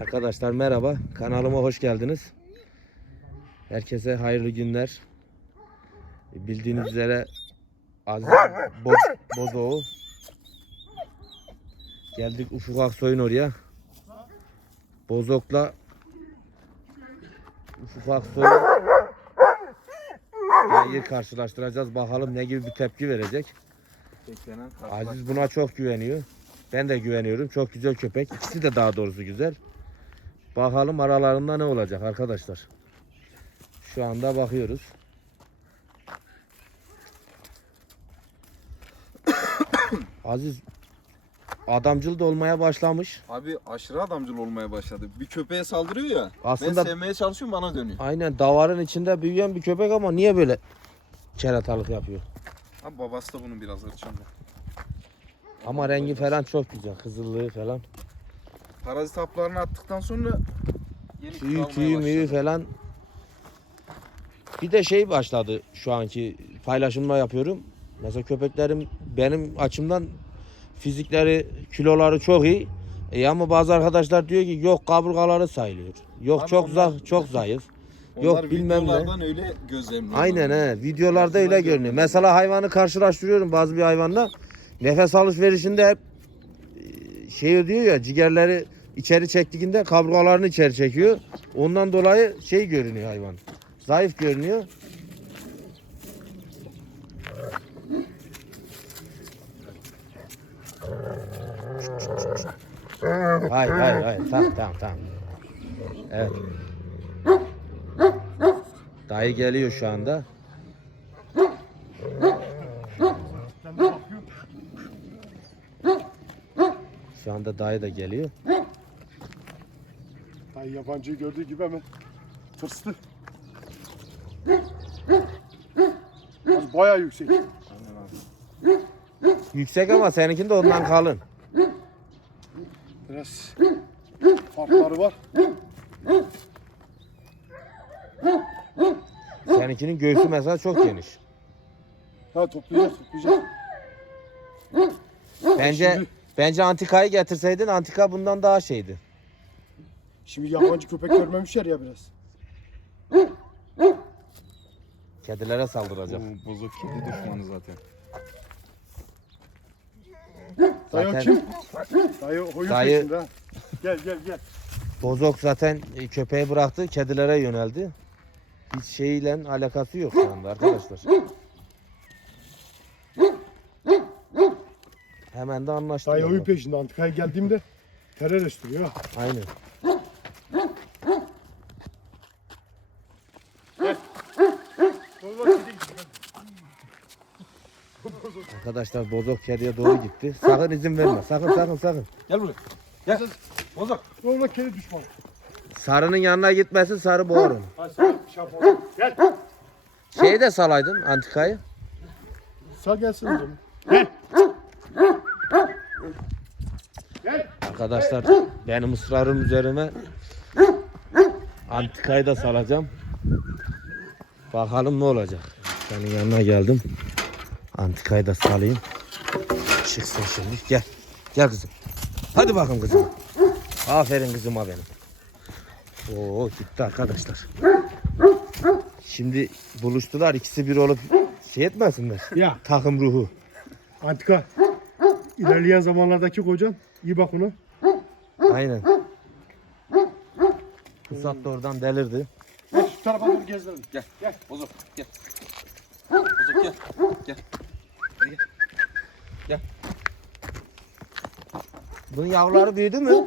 Arkadaşlar merhaba. Kanalıma hoş geldiniz. Herkese hayırlı günler. Bildiğiniz üzere Aziz Bo Bozoğu. Geldik Ufuk Aksoy'un oraya. Bozok'la Ufuk Aksoy'u Dayıyı karşılaştıracağız. Bakalım ne gibi bir tepki verecek. Aziz buna çok güveniyor. Ben de güveniyorum. Çok güzel köpek. İkisi de daha doğrusu güzel. Bakalım aralarında ne olacak arkadaşlar. Şu anda bakıyoruz. Aziz adamcıl da olmaya başlamış. Abi aşırı adamcıl olmaya başladı. Bir köpeğe saldırıyor ya. Aslında- Ben sevmeye çalışıyorum bana dönüyor. Aynen davarın içinde büyüyen bir köpek ama niye böyle keratalık yapıyor? Abi babası da bunun biraz hırçın. Ama rengi falan çok güzel. Kızıllığı falan. Parazit haplarını attıktan sonra yeni Tüyü tüyü müyü falan. Bir de şey başladı şu anki paylaşımla yapıyorum. Mesela köpeklerim benim açımdan fizikleri, kiloları çok iyi. E ama bazı arkadaşlar diyor ki yok kaburgaları sayılıyor. Yok Abi çok onlar- za çok zayıf. Onlar Yok, bilmem ne. öyle gözlemliyor. Aynen he. Videolarda öyle Aslında görünüyor. görünüyor. Mesela hayvanı karşılaştırıyorum bazı bir hayvanla. Nefes alışverişinde hep şey diyor ya ciğerleri içeri çektiğinde kaburgalarını içeri çekiyor. Ondan dolayı şey görünüyor hayvan. Zayıf görünüyor. Hayır hayır hayır tamam tamam tamam. Evet. Dayı geliyor şu anda. Şu anda dayı da geliyor. Ay yabancıyı gördüğü gibi hemen tırstı. Az bayağı yüksek. Yüksek ama seninkinde de ondan kalın. Biraz farkları var. Seninkinin göğsü mesela çok geniş. Ha toplayacak toplayacak. Bence Şimdi- bence antikayı getirseydin antika bundan daha şeydi. Şimdi yabancı köpek görmemişler ya biraz. Kedilere saldıracak. Bu bozuk kedi düşmanı zaten. Dayı o Zaten- kim? Dayı oyun Dayı- peşinde ha. Gel gel gel. Bozok zaten e, köpeği bıraktı, kedilere yöneldi. Hiç şeyle alakası yok şu anda arkadaşlar. Hemen de anlaştık. Dayı oyun peşinde. Antikaya geldiğimde terör estiriyor. Aynen. Arkadaşlar bozok kediye doğru gitti. Sakın izin verme. Sakın sakın sakın. Gel buraya. Gel. Bozuk. Orada kedi düşman. Sarının yanına gitmesin sarı boğar onu. Hadi sen yapalım. Gel. Şeyi de salaydın antikayı. Sal gelsin o zaman. Gel. Arkadaşlar benim ısrarım üzerine antikayı da salacağım. Bakalım ne olacak. Senin yanına geldim. Antikayı da salayım. Çıksın şimdi. Gel. Gel kızım. Hadi bakalım kızım. Aferin kızıma benim. Oo gitti arkadaşlar. Şimdi buluştular ikisi bir olup şey etmesinler. Ya Takım ruhu. Antika. İlerleyen zamanlardaki kocan. iyi bak ona. Aynen. Pusat da oradan delirdi. Gel şu tarafa doğru gezdirelim. Gel. Gel. Bozuk. Gel. Bozuk gel. Gel. Bunun yavruları büyüdü mü?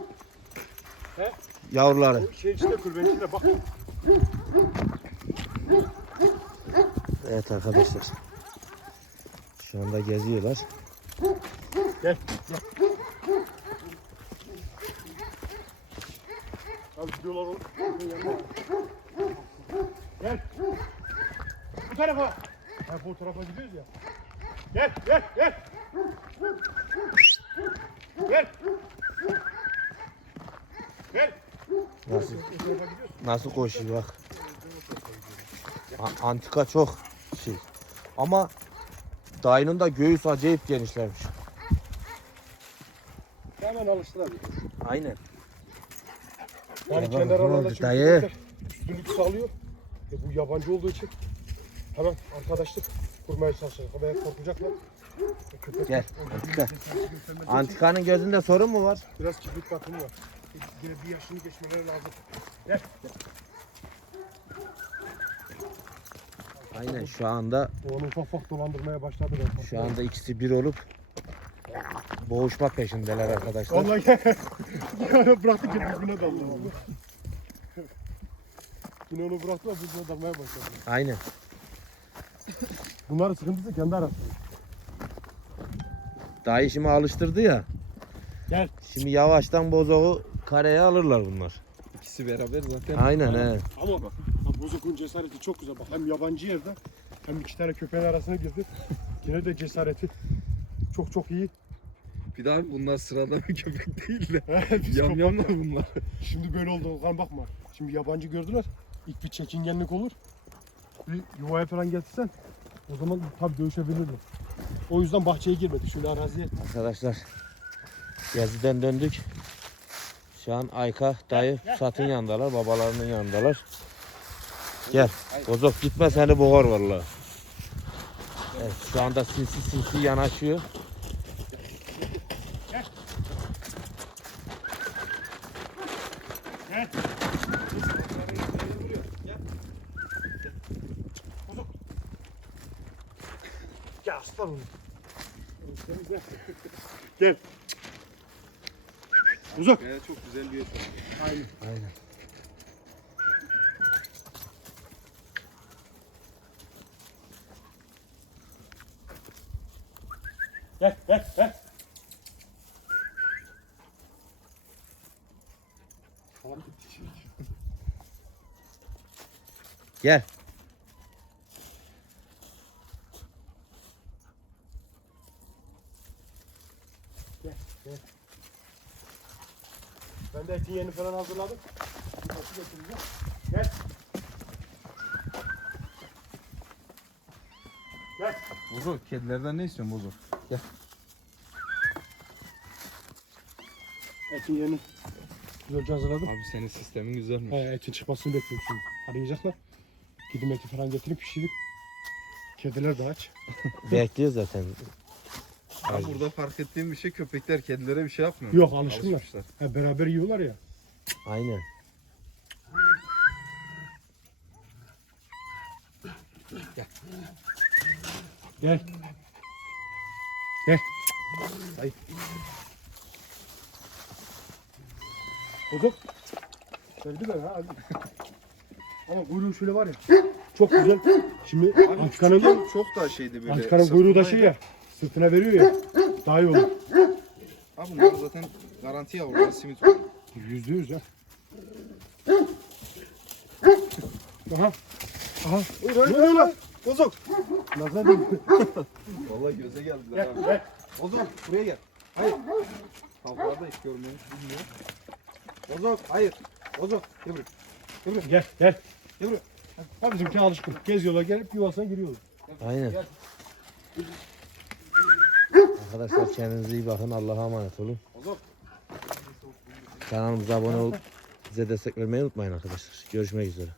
He? Yavruları. O şey içinde kulübenin bak. Evet arkadaşlar. Şu anda geziyorlar. Gel. Al gidiyorlar oğlum. Gel. Bu tarafa. Ha, bu tarafa gidiyoruz ya. Gel, gel, gel. Gel. Gel. Nasıl nasıl koşuyor bak. A- antika çok şey. Ama dayının da göğüs acayip genişlemiş. Hemen alıştılar. Aynen. Yani ne aralarında oldu çünkü dayı? üstünlük sağlıyor. E bu yabancı olduğu için hemen arkadaşlık kurmaya çalışacaklar veya korkacaklar. E köpekler Gel, Antika. Antikanın gözünde sorun mu var? Biraz kibrit bakımı var. Yine bir yaşını geçmeleri lazım. Gel. Aynen şu anda onu ufak ufak dolandırmaya başladı. Şu anda ikisi bir olup boğuşma peşindeler arkadaşlar. Vallahi gel. Yani bıraktı ki birbirine daldı. Yine onu bıraktılar birbirine dalmaya başladı. Aynen. Bunların sıkıntısı kendi arasında. Dayı şimdi alıştırdı ya. Gel. Şimdi yavaştan bozoğu kareye alırlar bunlar. İkisi beraber zaten. Aynen he. Ama bak Bozok'un cesareti çok güzel. Bak hem yabancı yerde hem iki tane köpeğin arasına girdi. Yine de cesareti çok çok iyi. Bir daha bunlar sıradan bir köpek değil de. Yam yamlar bunlar. Şimdi böyle oldu Okan bakma. Şimdi yabancı gördüler. İlk bir çekingenlik olur. Bir yuvaya falan getirsen o zaman tabii dövüşebilirler. O yüzden bahçeye girmedi. Şöyle araziye. Arkadaşlar geziden döndük. Şu an Ayka dayı satın yanındalar. Babalarının yanındalar. Gel. Bozok gitme seni boğar vallahi. Evet, şu anda sinsi sinsi yanaşıyor. Gel. Bozok. Gel aslan oğlum. Gel. Bozok. Ya çok güzel bir yaşam. Aynen. Aynen. Gel gel gel. Gel. Ben de etin yerini falan hazırladım. Başı götüreceğim. Gel. Gel. Bozo kedilerden ne istiyorsun Bozo? Etin yerini güzelce hazırladım. Abi senin sistemin güzelmiş. He, etin çıkmasını bekliyorum şimdi. Arayacaklar. Gidip eti falan getirip pişirip. Kediler de aç. Bekliyor zaten. Abi burada fark ettiğim bir şey köpekler kedilere bir şey yapmıyor. Yok, alışkınlar. Alışmışlar. Ha, beraber yiyorlar ya. Aynen. Gel. Gel. Ay. Bozuk. Sevdiler ha. hadi. Ama kuyruğu şöyle var ya. Çok güzel. Şimdi Antikanın, küçükken çok daha şeydi böyle. Antikanın kuyruğu da şey ya. Sırtına veriyor ya. Daha iyi olur. Abi bunlar zaten garanti yavrular simit oluyor. Yüzde yüz ya. Aha. Aha. Ne oluyor lan? Bozok. Nazar değil. Vallahi göze geldiler Gel, abi. gel. Bozok buraya gel. Hayır. Tavuklarda hiç görmemiş bilmiyor. Bozok hayır. Bozok gel buraya. Gel, gel. Gel buraya. Ha bizimki alışkın. Geziyorlar gelip yuvasına giriyorlar. Aynen. Gel. Arkadaşlar kendinize iyi bakın. Allah'a emanet olun. Kanalımıza abone olup bize destek vermeyi unutmayın arkadaşlar. Görüşmek üzere.